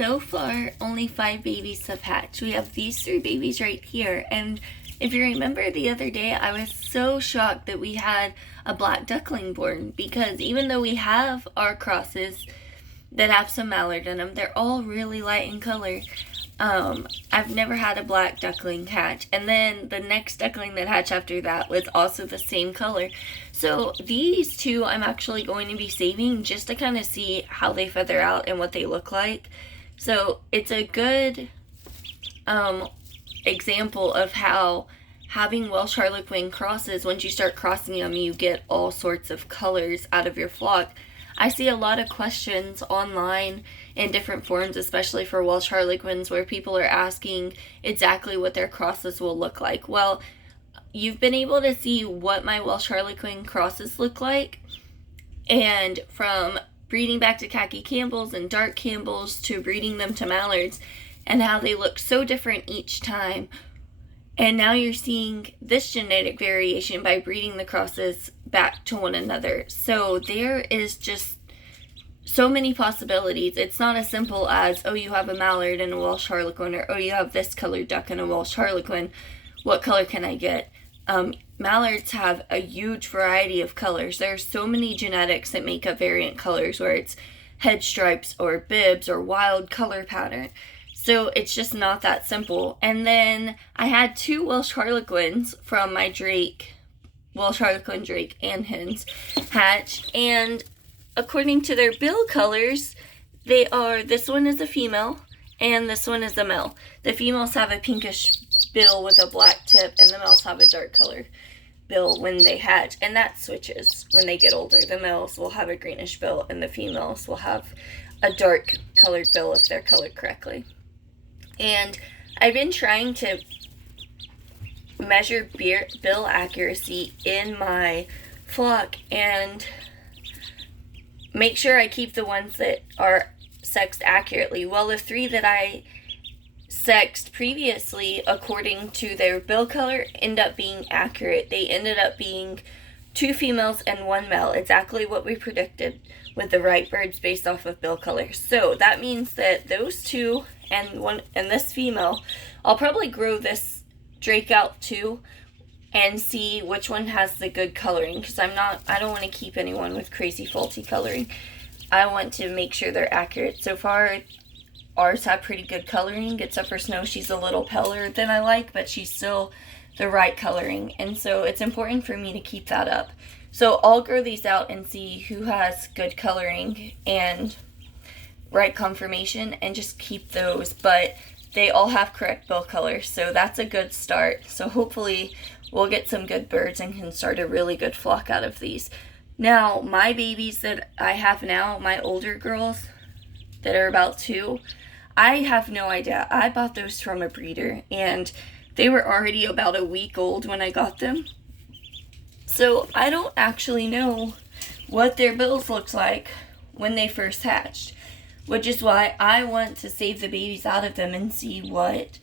so far, only 5 babies have hatched. We have these 3 babies right here. And if you remember the other day, I was so shocked that we had a black duckling born, because even though we have our crosses that have some mallard in them, they're all really light in color. I've never had a black duckling hatch. And then the next duckling that hatched after that was also the same color. So these 2 I'm actually going to be saving just to kind of see how they feather out and what they look like. So it's a good example of how having Welsh Harlequin crosses, once you start crossing them, you get all sorts of colors out of your flock. I see a lot of questions online in different forums, especially for Welsh Harlequins, where people are asking exactly what their crosses will look like. Well, you've been able to see what my Welsh Harlequin crosses look like, and from breeding back to khaki Campbells and dark Campbells to breeding them to mallards, and how they look so different each time. And now you're seeing this genetic variation by breeding the crosses back to one another. So there is just so many possibilities. It's not as simple as, oh, you have a mallard and a Welsh Harlequin, or oh, you have this colored duck and a Welsh Harlequin. What color can I get? Mallards have a huge variety of colors. There are so many genetics that make up variant colors, where it's head stripes or bibs or wild color pattern. So it's just not that simple. And then I had 2 Welsh Harlequins from my Drake, Welsh Harlequin Drake and hens hatch. And according to their bill colors, they are, this one is a female and this one is a male. The females have a pinkish bill with a black tip, and the males have a dark color bill when they hatch. And that switches when they get older. The males will have a greenish bill and the females will have a dark colored bill if they're colored correctly. And I've been trying to measure bill accuracy in my flock and make sure I keep the ones that are sexed accurately. Well, the 3 that I sexed previously, according to their bill color, end up being accurate. They ended up being 2 females and 1 male, exactly what we predicted with the right birds based off of bill color. So that means that those 2 and this female, I'll probably grow this Drake out too and see which one has the good coloring, because I don't want to keep anyone with crazy faulty coloring. I want to make sure they're accurate. So far, ours have pretty good coloring, except for Snow. She's a little paler than I like, but she's still the right coloring, and so it's important for me to keep that up. So I'll grow these out and see who has good coloring and right conformation and just keep those, but they all have correct bill color, so that's a good start. So hopefully we'll get some good birds and can start a really good flock out of these. Now, my babies that I have now, my older girls that are about 2, I have no idea. I bought those from a breeder, and they were already about a week old when I got them. So I don't actually know what their bills looked like when they first hatched, which is why I want to save the babies out of them and see what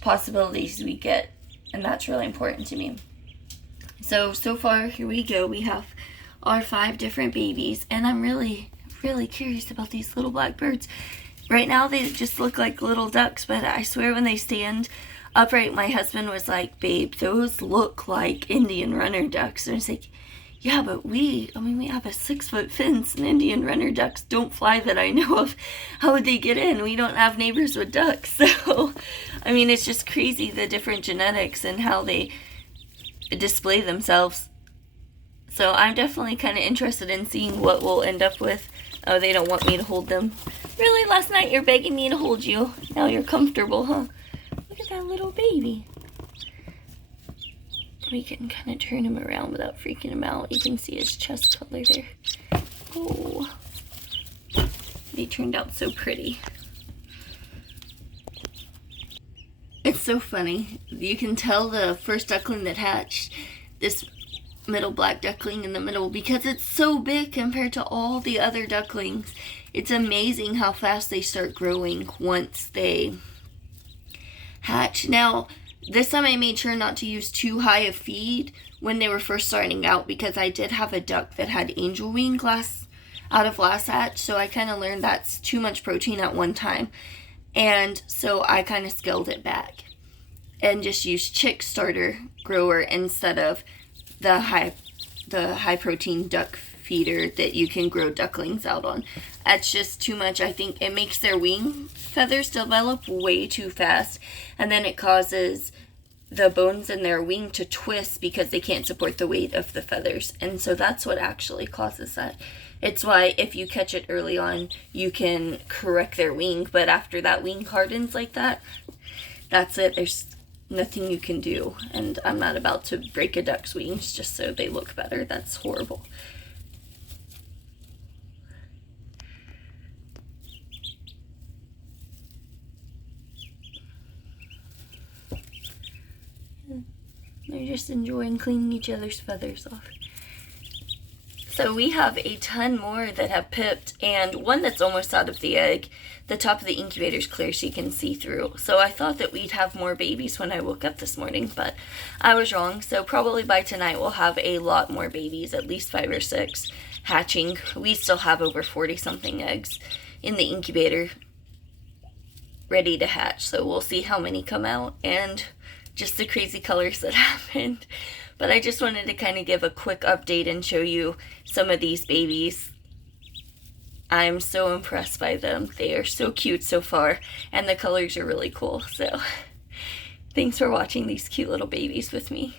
possibilities we get. And that's really important to me. So far, here we go. We have our 5 different babies, and I'm really, really curious about these little black birds. Right now, they just look like little ducks, but I swear when they stand upright, my husband was like, babe, those look like Indian runner ducks. And I was like, yeah, but we have a 6-foot fence, and Indian runner ducks don't fly that I know of. How would they get in? We don't have neighbors with ducks. So, it's just crazy, the different genetics and how they display themselves. So I'm definitely kind of interested in seeing what we'll end up with. Oh, they don't want me to hold them. Really? Last night you're begging me to hold you. Now you're comfortable, huh? Look at that little baby. We can kind of turn him around without freaking him out. You can see his chest color there. Oh, they turned out so pretty. It's so funny. You can tell the first duckling that hatched, this middle black duckling in the middle, because it's so big compared to all the other ducklings. It's amazing how fast they start growing once they hatch. Now, this time I made sure not to use too high a feed when they were first starting out, because I did have a duck that had angel wing out of last hatch, so I kind of learned that's too much protein at one time. And so I kind of scaled it back and just used chick starter grower instead of the high protein duck feeder that you can grow ducklings out on. That's just too much. I think it makes their wing feathers develop way too fast, and then it causes the bones in their wing to twist because they can't support the weight of the feathers. And so that's what actually causes that. It's why if you catch it early on, you can correct their wing, but after that wing hardens like that, that's it. There's nothing you can do. And I'm not about to break a duck's wings just so they look better. That's horrible. They're just enjoying cleaning each other's feathers off. So we have a ton more that have pipped, and one that's almost out of the egg. The top of the incubator's clear so you can see through. So I thought that we'd have more babies when I woke up this morning, but I was wrong. So probably by tonight we'll have a lot more babies, at least 5 or 6 hatching. We still have over 40 something eggs in the incubator ready to hatch. So we'll see how many come out and just the crazy colors that happened. But I just wanted to kind of give a quick update and show you some of these babies. I'm so impressed by them. They are so cute so far, and the colors are really cool. So thanks for watching these cute little babies with me.